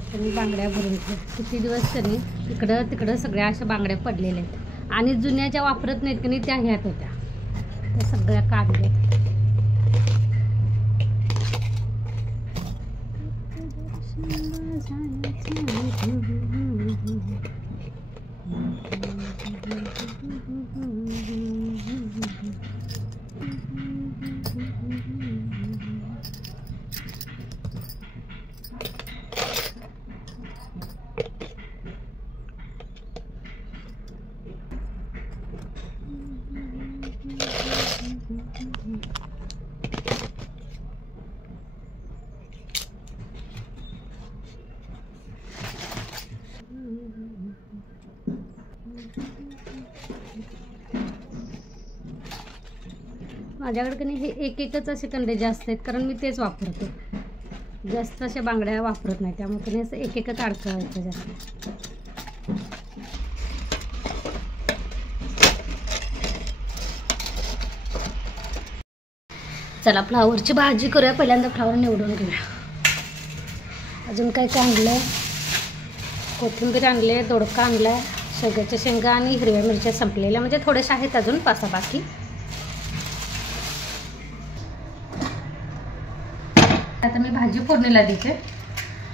त्यांनी बांगड्या भरून घेतल्या. किती दिवस त्यांनी इकडं तिकडं सगळ्या अशा बांगड्या पडलेल्या आहेत आणि जुन्या ज्या वापरत नाहीत की नाही त्या ह्यात होत्या, त्या सगळ्या काढल्या. माझ्याकडे कधी हे एक एकच असे कंडे जास्त आहेत, कारण मी तेच वापरते. जास्त अशा बांगड्या वापरत नाही, त्यामुळे कधी असं एक एकच अडकवायचं जास्त. चला फ्लावरची भाजी करूया. पहिल्यांदा फ्लावर निवडून घेऊया. अजून काय काय आणलं? कोथिंबीर आणले, दोडका आणला, शेवग्याच्या शेंगा आणि हिरव्या मिरच्या संपलेल्या, म्हणजे थोड्याशा आहेत अजून 5 बाकी. आता मी भाजी फोडणीला देते.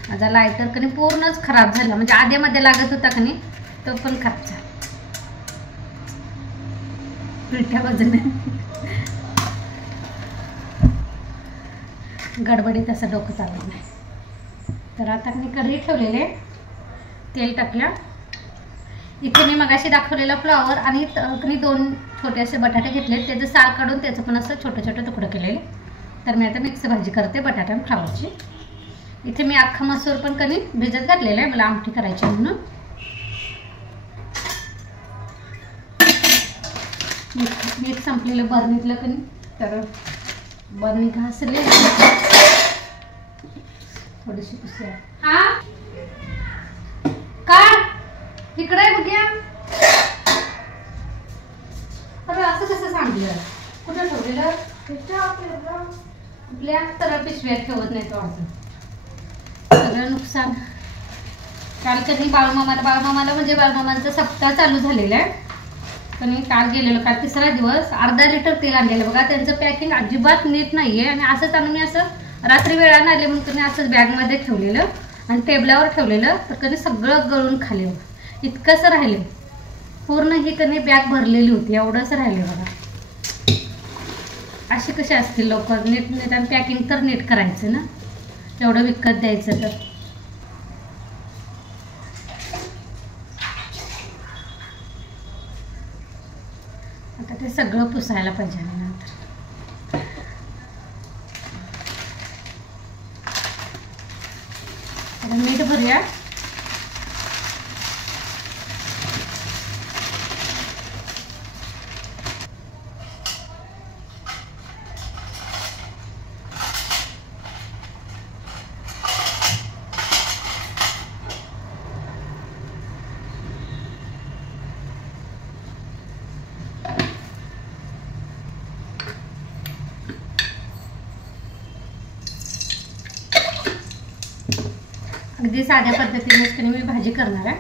माझा लायटर कधी पूर्णच खराब झाला, म्हणजे आधेमध्ये लागत होता कधी तो पण खराब झाला पिठ्या बाजूने. गडबडीत असं डोकं चालत नाही. तर आता मी कढई ठेवलेले, तेल टाकल्या. इथे मी मगाशी दाखवलेला फ्लावर आणि 2 छोटे असे बटाटे घेतले, त्याचं साल काढून त्याचं पण असं छोटे छोटे तुकडे केलेले. तर मी आता मिक्स भाजी करते बटाटा आणि फ्लावरची. इथे मी अख्खा मसूर पण कधी भिजत घातलेला आहे, मला आमटी करायची म्हणून. मीठ संपलेलं बरणीतलं कधी, तर बरणी घासले थोडीशी पुसूया. हा काय इकडे बघूया. अरे असं कसं सांगलं? कुठं ठेवलेलं? आपल्या सरळ पिशव्यात ठेवत नाही तो अर्थ. सगळं नुकसान. काल कधी बाळूमामाला म्हणजे बाळूमामांचा सप्ताह चालू झालेला आहे. पण काल गेलेलो, काल 3रा दिवस. अर्धा लिटर तेल आणलेलं बघा. त्यांचं पॅकिंग अजिबात नीट नाही आहे आणि असंच आणून मी असं रात्री वेळानं आले म्हणून त्यांनी असंच बॅगमध्ये ठेवलेलं आणि टेबलावर ठेवलेलं. तर कधी सगळं गळून खाली इतकंसं राहिले. पूर्ण ही कधी बॅग भरलेली होती, एवढंच राहिले बघा. असे कसे असतील लोक? नीट आणि पॅकिंग तर नीट करायचं ना, तेवढं विकत द्यायचं तर. आता ते सगळं पुसायला पाहिजे नंतर. मीठ भरूया. अगदी साध्या पद्धतीनेच मी भाजी करणार आहे.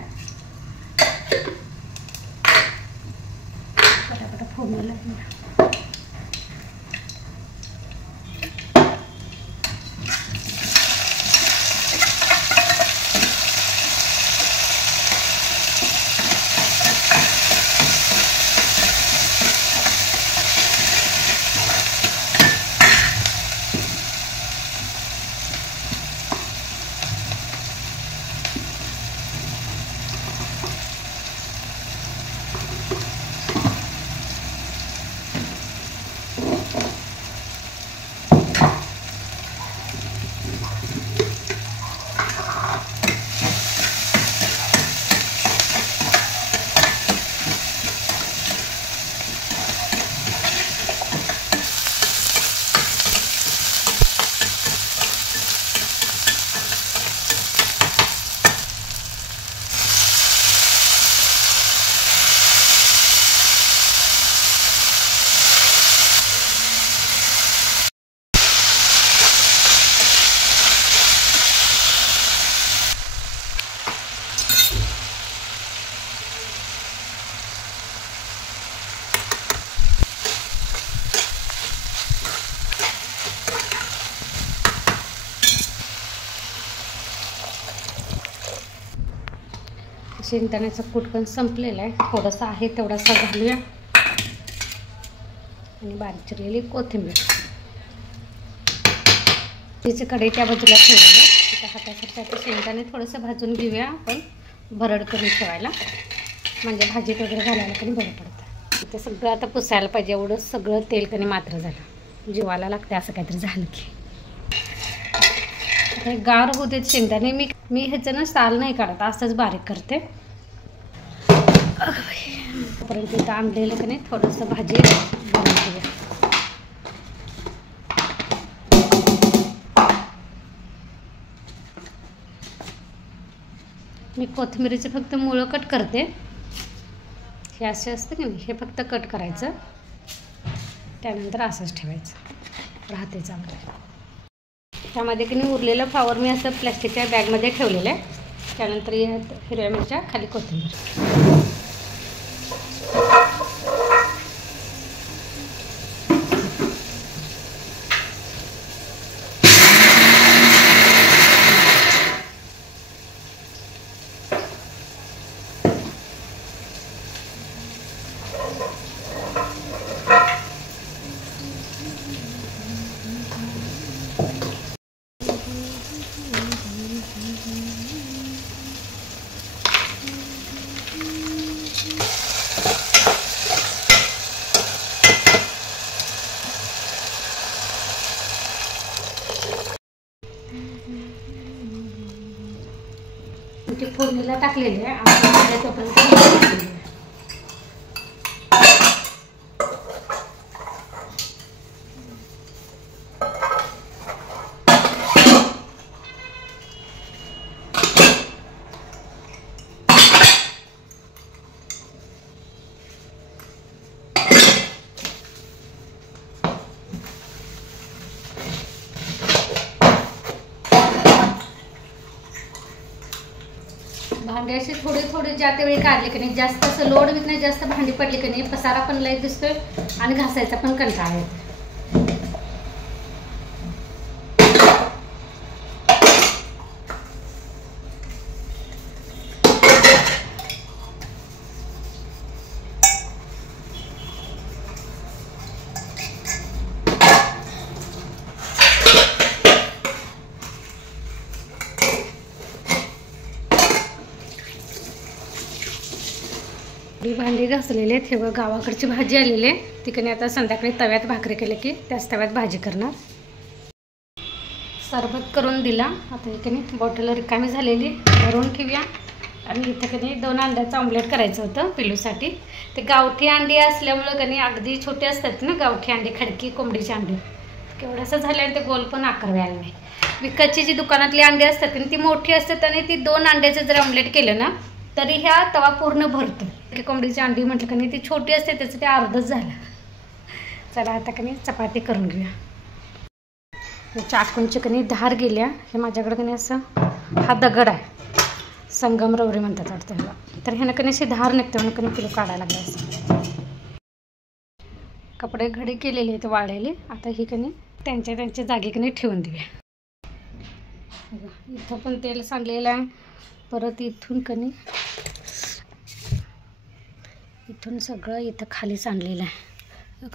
पटापटा फोडणी लागली. शेंगदाण्याचं कूट पण संपलेलं आहे, थोडंसं आहे तेवढासा घालूया आणि बारीक चिरलेली कोथिंबीर. तिची कढई त्या बाजूला ठेवूया. तिथं हातासारखं शेंगदाणे थोडंसं भाजून घेऊया आपण, भरड करून ठेवायला, म्हणजे भाजीत वगैरे घालायला पण बरं पडतं. ते सगळं आता पुसायला पाहिजे, एवढं सगळं तेल कधी मात्र झालं, जीवाला लागते असं काहीतरी झालं की. आता गार होते शेंगदाणे. मी ह्याचं ना साल नाही काढत, असंच बारीक करते. परंतु इथं आणलेलं की नाही थोडंसं भाजी बनवून घेऊया. मी कोथिंबीरीचे फक्त मुळं कट करते, हे असे असते की नाही, हे फक्त कट करायचं, त्यानंतर असंच ठेवायचं, राहते चांगलं. त्यामध्ये की नाही उरलेलं फ्लावर मी असं प्लॅस्टिकच्या बॅगमध्ये ठेवलेलं आहे. त्यानंतर या हिरव्या मिरच्या, खाली कोथिंबीर. ते फोडणीला टाकलेले आहे आपण, तोपर्यंत भांडी अशी थोडी थोडी ज्या त्यावेळी काढली की नाही, जास्त असं लोड होत नाही, जास्त भांडी पडली की नाही पसारा पण लई दिसतोय आणि घासायचा पण कंटाळा येतो. भांडी घासलेले आहेत. हे बघ गावाकडची भाजी आलेली आहे, तिकडे आता संध्याकाळी तव्यात भाकरी केले की त्याच तव्यात भाजी करणार. सरबत करून दिला. आता इकडे बॉटल रिकामी झालेली भरून ठेवूया. आणि इथं कधी 2 अंड्याचं ऑमलेट करायचं होतं पिलूसाठी. ते गावठी अंडी असल्यामुळं कधी अगदी छोटे असतात ना गावठी अंडी, खडकी कोंबडीची अंडी, केवढंसं झालं आणि ते गोल पण आकार व्हायला नाही. विकतची जी दुकानातली अंडी असतात ती मोठी असतात आणि ती 2 अंड्याचं जर ऑमलेट केलं ना तरी ह्या तवा पूर्ण भरतो. कोंबडीची अंडी म्हटलं का नाही ती छोटी असते, त्याचं ते अर्धच झालं. चला आता का नाही चपाती करून घेऊया. चाकूंची कणी धार गेल्या. हे माझ्याकडे कणी असं हा दगड आहे, संगमरवरी म्हणतात वाटतं ह्याला, तर ह्यानं कणी अशी धार निघते म्हणून कणी किलो काढायला लागलं. असं कपडे घडी केलेले आहेत वाळलेले. आता ही कणी त्यांच्या जागी कणी ठेवून देऊया. इथं पण तेल सांडलेलं आहे. परत इथून कणी इथून सगळं इथं खाली सांडलेलं आहे.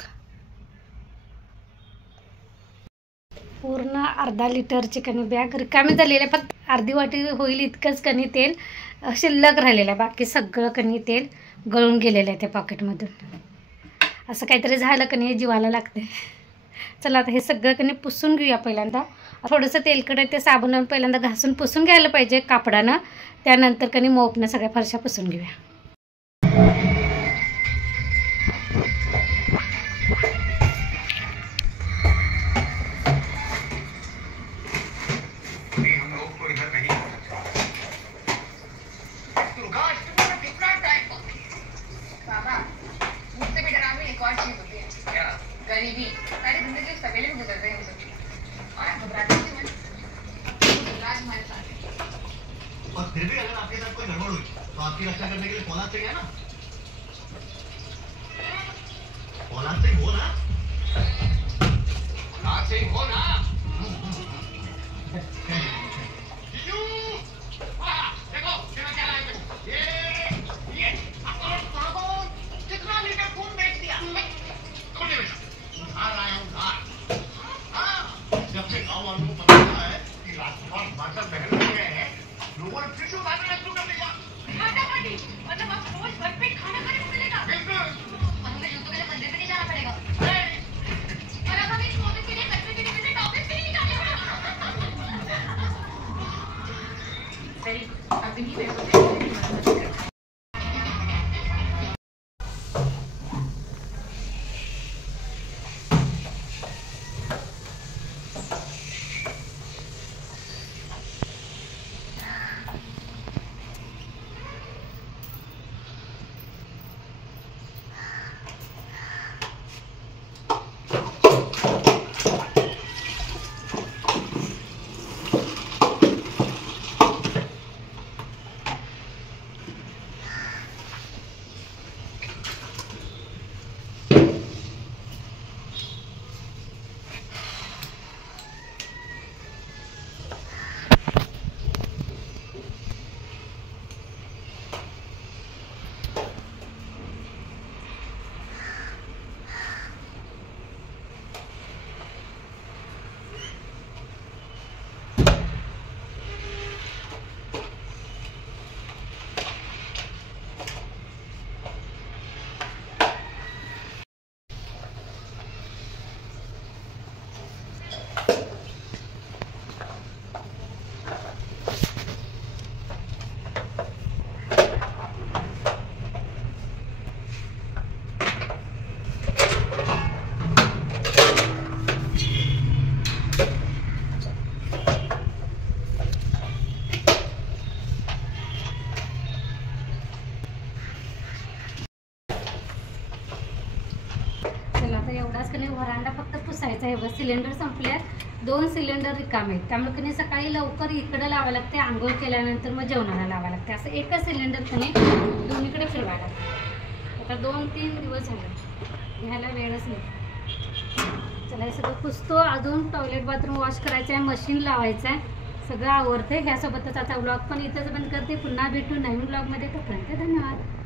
पूर्ण अर्धा लिटरची कणी बॅग रिकामी झालेली आहे. फक्त अर्धी वाटी होईल इतकंच कणी तेल शिल्लक राहिलेलं आहे. बाकी सगळं कणी तेल गळून गेलेलं आहे त्या पॉकेटमधून. असं काहीतरी झालं कणी जीवाला लागते. चला आता हे सगळं कणी पुसून घेऊया. पहिल्यांदा थोडंसं तेलकट आहे ते साबणानं पहिल्यांदा घासून पुसून घ्यायला पाहिजे कापडानं. त्यानंतर कणी मोपनं सगळ्या फरशा पुसून घेऊया. गरीबी सारी जिंदगी सवेले में गुजर गई हम सब और घबराहट में इलाज हमारे साथ है। और फिर भी अगर आपके साथ कोई गड़बड़ हुई तो आपकी रक्षा करने के लिए फौलाद चाहिए ना, फौलाद सिंह हो ना, फौलाद सिंह हो ना। देखो क्या गांव वालों को पता है कि राजकुमार माता बहन हो गए हैं, लोगों ने फिर से उठाकर शुरू कर दिया। मतलब आप रोज भरपेट खाना खाने को मिलेगा? बिल्कुल। हमें जूतों के लिए मंदिर भी नहीं जाना पड़ेगा। और अब हमें शॉपिंग के लिए कपड़े के लिए टॉपिक भी नहीं जाने पड़ेगा। Very good. अभी नहीं बैठो। एवढाच की नाही व्हरांडा फक्त पुसायचा आहे. बस सिलेंडर संपल्यात, 2 सिलेंडर रिकामे आहेत. त्यामुळे की नाही सकाळी लवकर इकडे लावावं लागते, आंघोळ केल्यानंतर मग जेवणाला लावावं लागते. असं एकच सिलेंडर की नाही दोन्हीकडे फिरवायला लागतं. आता 2-3 दिवस झाले, ह्याला वेळच नाही. चला हे सगळं पुसतो. अजून टॉयलेट बाथरूम वॉश करायचं आहे, मशीन लावायचं आहे, सगळं आवडते. ह्यासोबतच आता व्लॉग पण इथंच बंद करते. पुन्हा भेटू नवीन व्लॉगमध्ये. तोपर्यंत धन्यवाद.